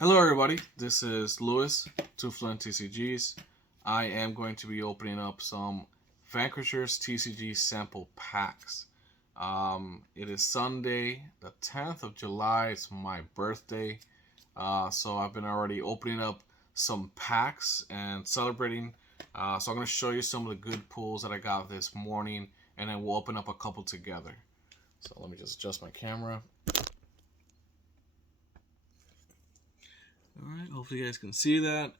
Hello everybody, this is Lewis, Two Fluent TCGs. I am going to be opening up some Vanquishers TCG sample packs. It is Sunday, the 10th of July. It's my birthday. So I've been already opening up some packs and celebrating. So I'm going to show you some of the good pulls that I got this morning, and then we'll open up a couple together. So let me just adjust my camera. Alright, hopefully you guys can see that.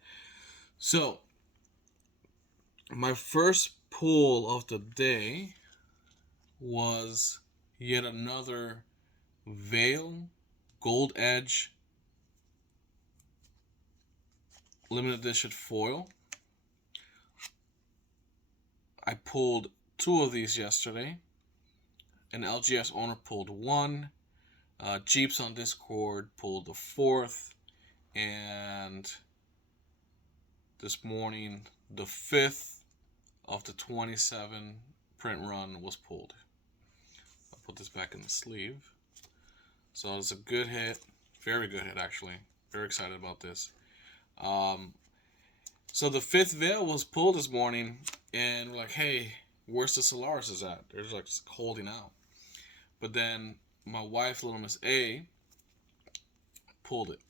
So, my first pull of the day was yet another Veil Gold Edge limited edition foil. I pulled two of these yesterday. An LGS owner pulled one. Jeeps on Discord pulled the fourth. And this morning, the fifth of the 27 print run was pulled. I'll put this back in the sleeve. So it's a good hit. Very good hit, actually. Very excited about this. So the fifth Veil was pulled this morning, and we're like, hey, where's the Solaris at? They're just like holding out. But then my wife, Little Miss A, pulled it.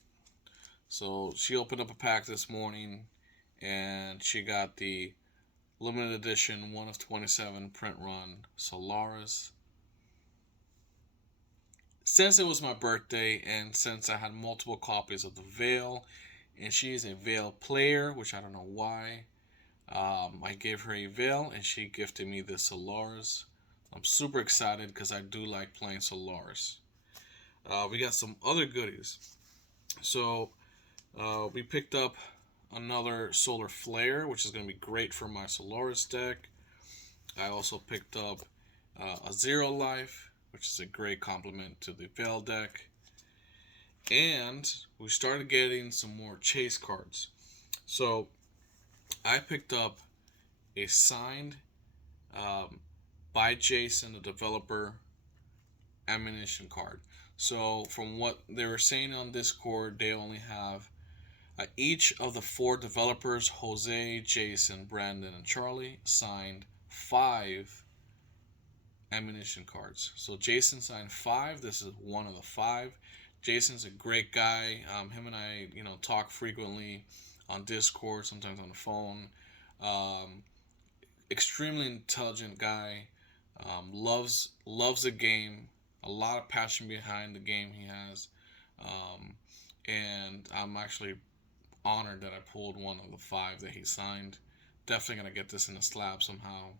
So she opened up a pack this morning, and she got the limited edition 1 of 27 print run Solaris. Since it was my birthday, and since I had multiple copies of the Veil, and she is a Veil player, which I don't know why, I gave her a Veil, and she gifted me the Solaris. I'm super excited because I do like playing Solaris. We got some other goodies. So we picked up another Solar Flare, which is going to be great for my Solaris deck. I also picked up a Zero Life, which is a great complement to the Veil deck. And we started getting some more chase cards. So I picked up a signed by Jason, the developer, ammunition card. So from what they were saying on Discord, they only have each of the 4 developers, Jose, Jason, Brandon, and Charlie, signed 5 ammunition cards. So Jason signed 5. This is one of the 5. Jason's a great guy. Him and I, talk frequently on Discord, sometimes on the phone. Extremely intelligent guy. Loves the game. A lot of passion behind the game he has. And I'm actually honored that I pulled one of the 5 that he signed. Definitely gonna get this in a slab somehow.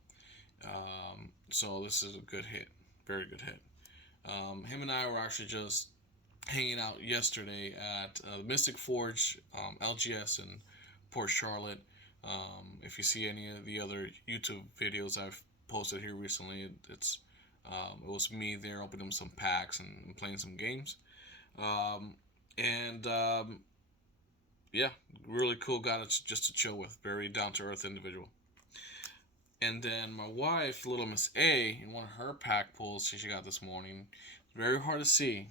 So this is a good hit, very good hit. Him and I were actually just hanging out yesterday at the Mystic Forge LGS in Port Charlotte. If you see any of the other YouTube videos I've posted here recently, it was me there opening some packs and playing some games. Yeah, really cool guy just to chill with. Very down-to-earth individual. And then my wife, Little Miss A, in one of her pack pulls she got this morning, very hard to see,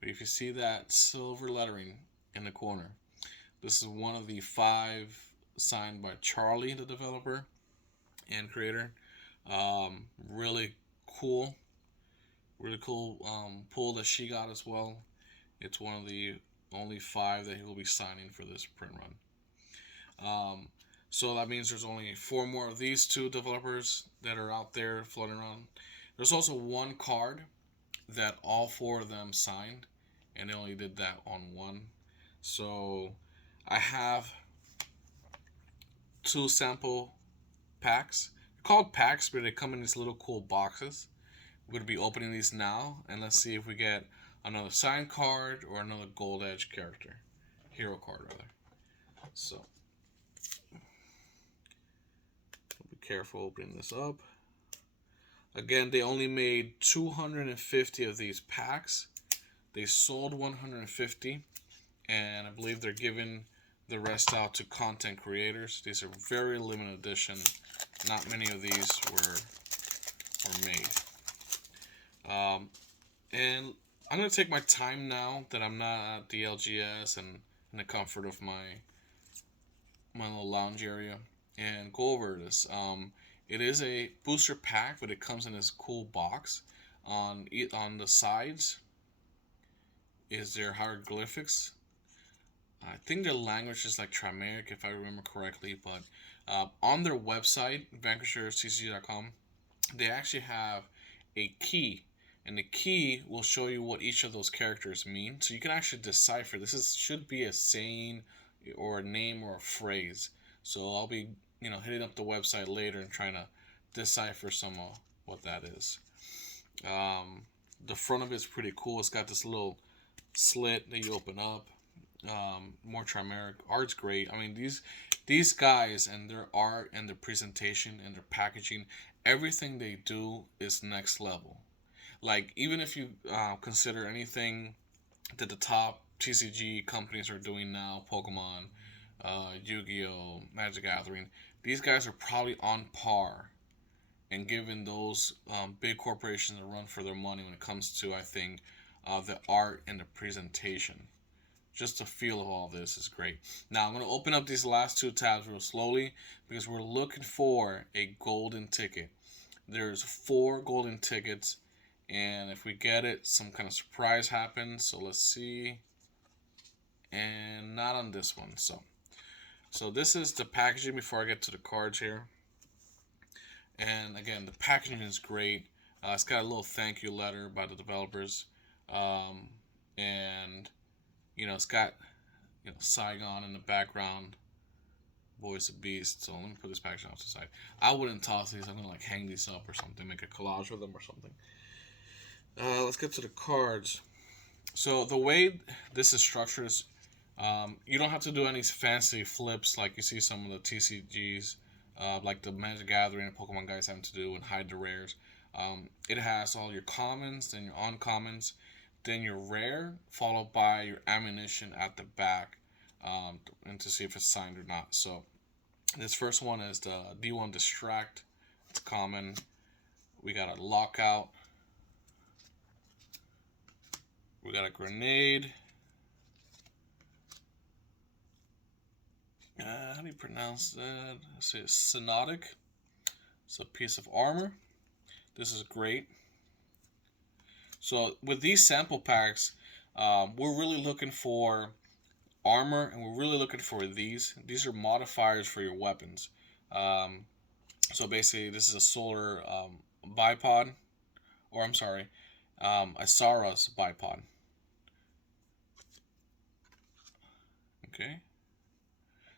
but if you see that silver lettering in the corner, this is one of the 5 signed by Charlie, the developer and creator. Really cool pull that she got as well. It's one of the only 5 that he will be signing for this print run. So that means there's only 4 more of these 2 developers that are out there floating around. There's also one card that all 4 of them signed, and they only did that on one. So I have 2 sample packs. They're called packs, but they come in these little cool boxes. We're going to be opening these now, and let's see if we get another signed card or another Gold Edge character. Hero card, rather. So, be careful opening this up. Again, they only made 250 of these packs. They sold 150, and I believe they're giving the rest out to content creators. These are very limited edition. Not many of these were made. And I'm gonna take my time now that I'm not at the LGS and in the comfort of my little lounge area, and go over this. It is a booster pack, but it comes in this cool box. On the sides is their hieroglyphics. I think their language is like Trameric, if I remember correctly. But on their website, VanquishersTCG.com, they actually have a key, and the key will show you what each of those characters mean. So you can actually decipher. Should be a saying or a name or a phrase. So I'll be hitting up the website later and trying to decipher some of what that is. The front of it's pretty cool. It's got this little slit that you open up. More Trimeric art's great. I mean, these guys and their art and their presentation and their packaging, everything they do is next level. Like, even if you consider anything that the top TCG companies are doing now, Pokemon, Yu-Gi-Oh, Magic Gathering, these guys are probably on par and giving those big corporations a run for their money when it comes to, I think, the art and the presentation. Just the feel of all this is great. Now I'm going to open up these last two tabs real slowly because we're looking for a golden ticket. There's 4 golden tickets, and if we get it, some kind of surprise happens. So let's see. And not on this one. So this is the packaging before I get to the cards here. And again, the packaging is great. It's got a little thank you letter by the developers. And it's got Saigon in the background, Voice of Beast. So let me put this packaging off to the side. I wouldn't toss these. I'm gonna hang these up or something, make a collage with them or something. Let's get to the cards. So the way this is structured is, you don't have to do any fancy flips like you see some of the TCGs, like the Magic Gathering and Pokemon guys having to do and hide the rares. It has all your commons, then your uncommons, then your rare, followed by your ammunition at the back, and to see if it's signed or not. So this first one is the D1 Distract. It's common. We got a Lockout. We got a Grenade. How do you pronounce that? I say Synodic. It's a piece of armor. This is great. So with these sample packs, we're really looking for armor, and we're really looking for these. These are modifiers for your weapons. So basically, this is a solar bipod, or I'm sorry, a Saras bipod. Okay.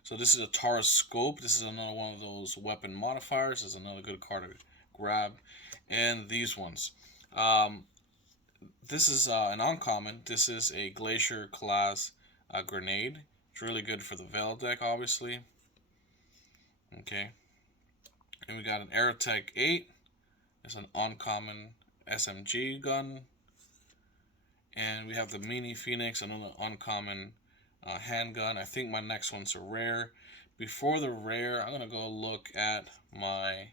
So this is a Tara Scope. This is another one of those weapon modifiers. This is another good card to grab. And these ones. This is an uncommon. This is a Glacier class Grenade. It's really good for the Veil deck, obviously. Okay. And we got an Aerotech 8. It's an uncommon SMG gun. And we have the Mini Phoenix, another uncommon handgun. I think my next one's a rare. Before the rare, I'm going to go look at my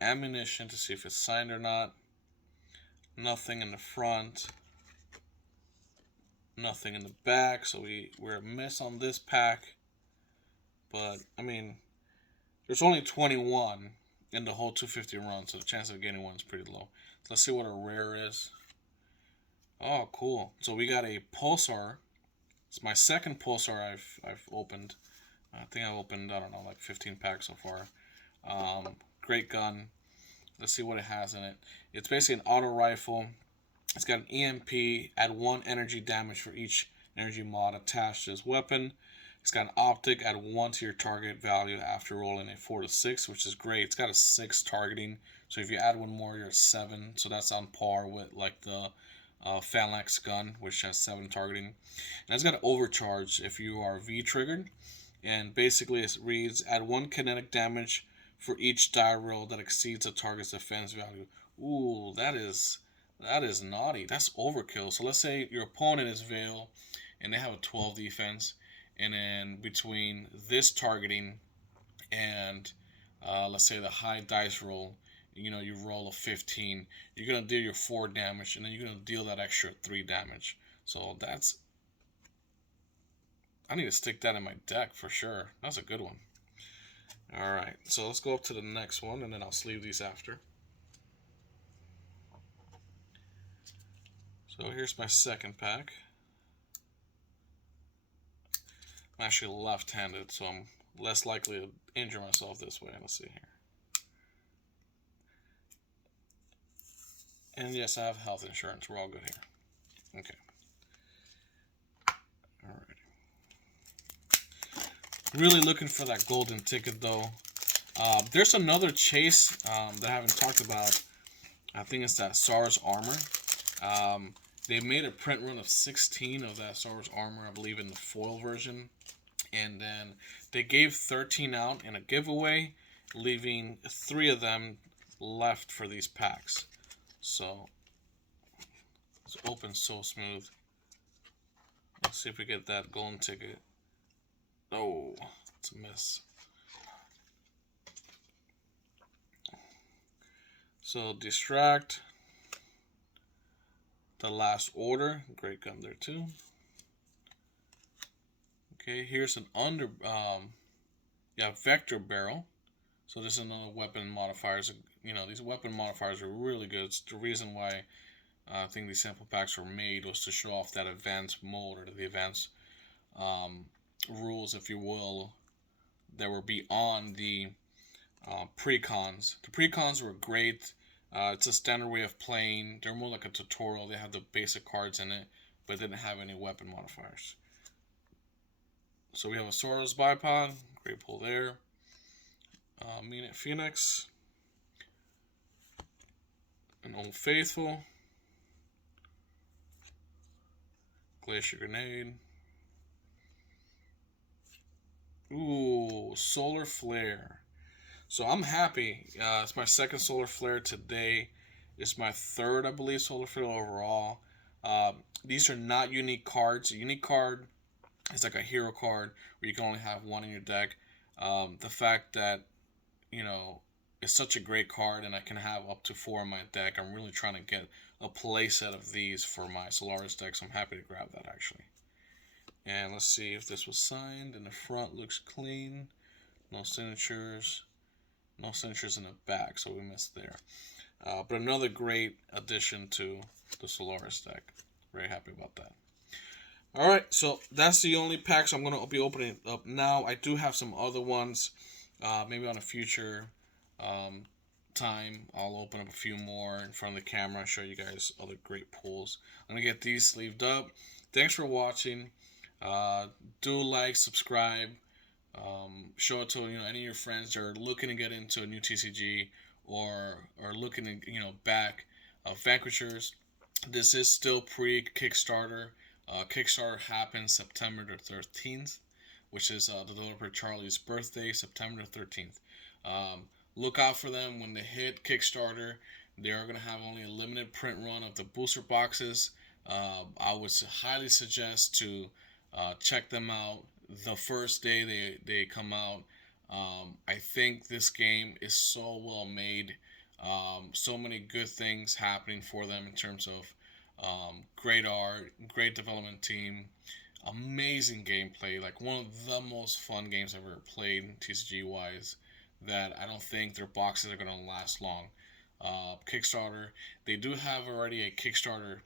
ammunition to see if it's signed or not. Nothing in the front. Nothing in the back. So we're a miss on this pack. But, I mean, there's only 21 in the whole 250 run. So the chance of getting one is pretty low. So let's see what a rare is. Oh, cool. So we got a Pulsar. It's my second Pulsar I've opened. I think I've opened, I don't know, like 15 packs so far. Great gun. Let's see what it has in it. It's basically an auto rifle. It's got an EMP. Add 1 energy damage for each energy mod attached to this weapon. It's got an optic. Add 1 to your target value after rolling a 4 to 6, which is great. It's got a 6 targeting. So if you add 1 more, you're at 7. So that's on par with like the Phalanx gun, which has 7 targeting. And it's got an overcharge if you are V triggered. And basically it reads, add 1 kinetic damage for each die roll that exceeds a target's defense value. Ooh, that is naughty. That's overkill. So let's say your opponent is Veil and they have a 12 defense, and then between this targeting and let's say the high dice roll, you know, you roll a 15, you're going to deal your 4 damage, and then you're going to deal that extra 3 damage. So that's, I need to stick that in my deck for sure. That's a good one. Alright, so let's go up to the next one, and then I'll sleeve these after. So here's my second pack. I'm actually left-handed, so I'm less likely to injure myself this way. Let's see here. And yes, I have health insurance. We're all good here. Okay. Alright. Really looking for that golden ticket, though. There's another chase that I haven't talked about. I think it's that SARS armor. They made a print run of 16 of that SARS armor, I believe, in the foil version. And then they gave 13 out in a giveaway, leaving 3 of them left for these packs. So it's open so smooth. Let's see if we get that golden ticket. Oh, it's a miss. So distract. The last order, great gun there too. Okay, here's an vector barrel. So this is another weapon modifiers. You know, these weapon modifiers are really good. It's the reason why I think these sample packs were made, was to show off that advanced mode, or the advanced rules, if you will, that were beyond the precons. The precons were great. It's a standard way of playing. They're more like a tutorial. They have the basic cards in it, but didn't have any weapon modifiers. So we have a Soros bipod, great pull there. Minute Phoenix, an Old Faithful, Glacier Grenade. Ooh, Solar Flare. So I'm happy. It's my second Solar Flare today. It's my third, I believe, Solar Flare overall. These are not unique cards. A unique card is like a hero card where you can only have one in your deck. The fact that, you know, it's such a great card and I can have up to 4 in my deck. I'm really trying to get a play set of these for my Solaris deck, so I'm happy to grab that actually. And let's see if this was signed. And the front looks clean. No signatures. No signatures in the back, so we missed there. But another great addition to the Solaris deck. Very happy about that. Alright, so that's the only packs I'm going to be opening up now. I do have some other ones. Maybe on a future time, I'll open up a few more in front of the camera and show you guys other great pulls. I'm going to get these sleeved up. Thanks for watching. Do like, subscribe. Show it to any of your friends that are looking to get into a new TCG or looking to back Vanquishers. This is still pre-Kickstarter. Kickstarter happens September the 13th, which is the developer Charlie's birthday, September the 13th. Look out for them when they hit Kickstarter. They are going to have only a limited print run of the booster boxes. I would highly suggest to check them out the first day they come out. I think this game is so well made. So many good things happening for them in terms of great art, great development team, amazing gameplay. Like one of the most fun games I've ever played TCG wise. That I don't think their boxes are going to last long. Kickstarter, they do have already a Kickstarter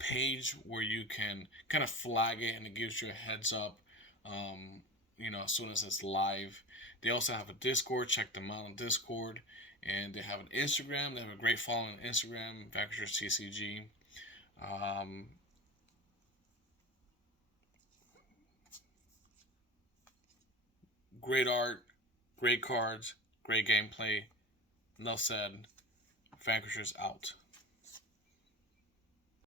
page where you can kind of flag it and it gives you a heads up as soon as it's live. They also have a Discord. Check them out on Discord. And they have an Instagram. They have a great following on Instagram, VanquishersTCG. Great art, great cards, great gameplay. Enough said. Vanquishers out.